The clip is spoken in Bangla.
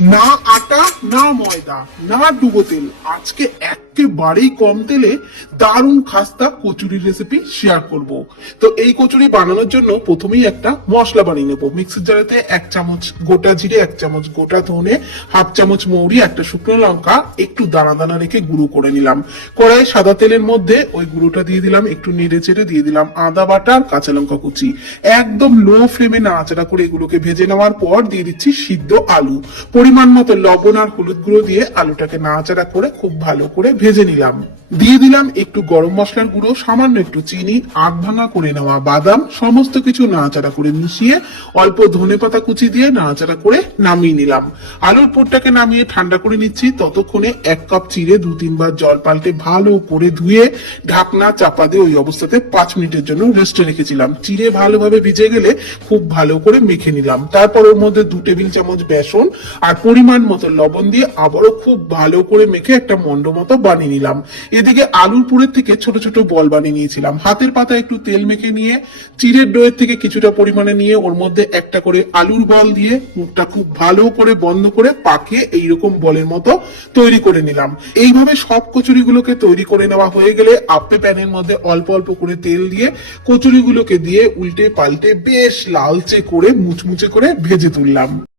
না আটা, না ময়দা, না ডুবো তেল, আজকে একেবারেই কম তেলে দারুণ খাস্তা কচুরি রেসিপি শেয়ার করব। তো এই কচুরি বানানোর জন্য প্রথমেই একটা মশলা বানিয়ে নেবো। মিক্সির জারেতে 1 চামচ গোটা জিরে, 1 চামচ গোটা ধনে, হাফ চামচ মৌরি, একটা শুকনো লঙ্কা একটু দানা দানা রেখে গুঁড়ো করে নিলাম। কড়াই সাদা তেলের মধ্যে ওই গুঁড়োটা দিয়ে দিলাম, একটু নেড়ে চেড়ে দিয়ে দিলাম আদা বাটা আর কাঁচা লঙ্কা কুচি। একদম লো ফ্লেমে নাড়াচাড়া করে এগুলোকে ভেজে নেওয়ার পর দিয়ে দিচ্ছি সিদ্ধ আলু। পরিমাণ মতো লবণ আর হলুদ গুঁড়ো দিয়ে আলুটাকে নাড়াচাড়া করে খুব ভালো করে ভেজে নিলাম। দিয়ে দিলাম একটু গরম মশলার গুঁড়ো, সামান্য একটু চিনি, আধ ভাঙা করে নেওয়া বাদাম, সমস্ত কিছু নাড়াচাড়া করে মিশিয়ে অল্প ধনেপাতা কুচি দিয়ে নাড়াচাড়া করে নামিয়ে নিলাম। আলুর পুরটাকে নামিয়ে ঠান্ডা করে নিচ্ছি। ততক্ষণে 1 কাপ চিড়ে 2-3 বার জল পাল্টে ভালো করে ধুয়ে ঢাকনা চাপা দিয়ে ওই অবস্থাতে 5 মিনিটের জন্য রেস্টে রেখেছিলাম। চিড়ে ভালোভাবে ভিজে গেলে খুব ভালো করে মেখে নিলাম। তারপর ওর মধ্যে 2 টেবিল চামচ বেসন আর পরিমাণ মতো লবণ দিয়ে আবারও খুব ভালো করে মেখে একটা মন্ড মতো বানিয়ে নিলাম। এদিকে আলুর পুরের থেকে ছোট ছোট বল বানিয়ে নিয়েছিলাম। হাতের পাতা একটু তেল মেখে নিয়ে চিড়ের ডোয়ের থেকে কিছুটা পরিমাণে নিয়ে ওর মধ্যে একটা করে আলুর বল দিয়ে মুখটা খুব ভালো করে বন্ধ করে পাকিয়ে এইরকম বলের মতো তৈরি করে নিলাম। এইভাবে সব কচুরিগুলোকে তৈরি করে নেওয়া হয়ে গেলে আপে প্যানের মধ্যে অল্প অল্প করে তেল দিয়ে কচুরিগুলোকে দিয়ে উল্টে পাল্টে বেশ লালচে করে মুচমুচে করে ভেজে তুললাম।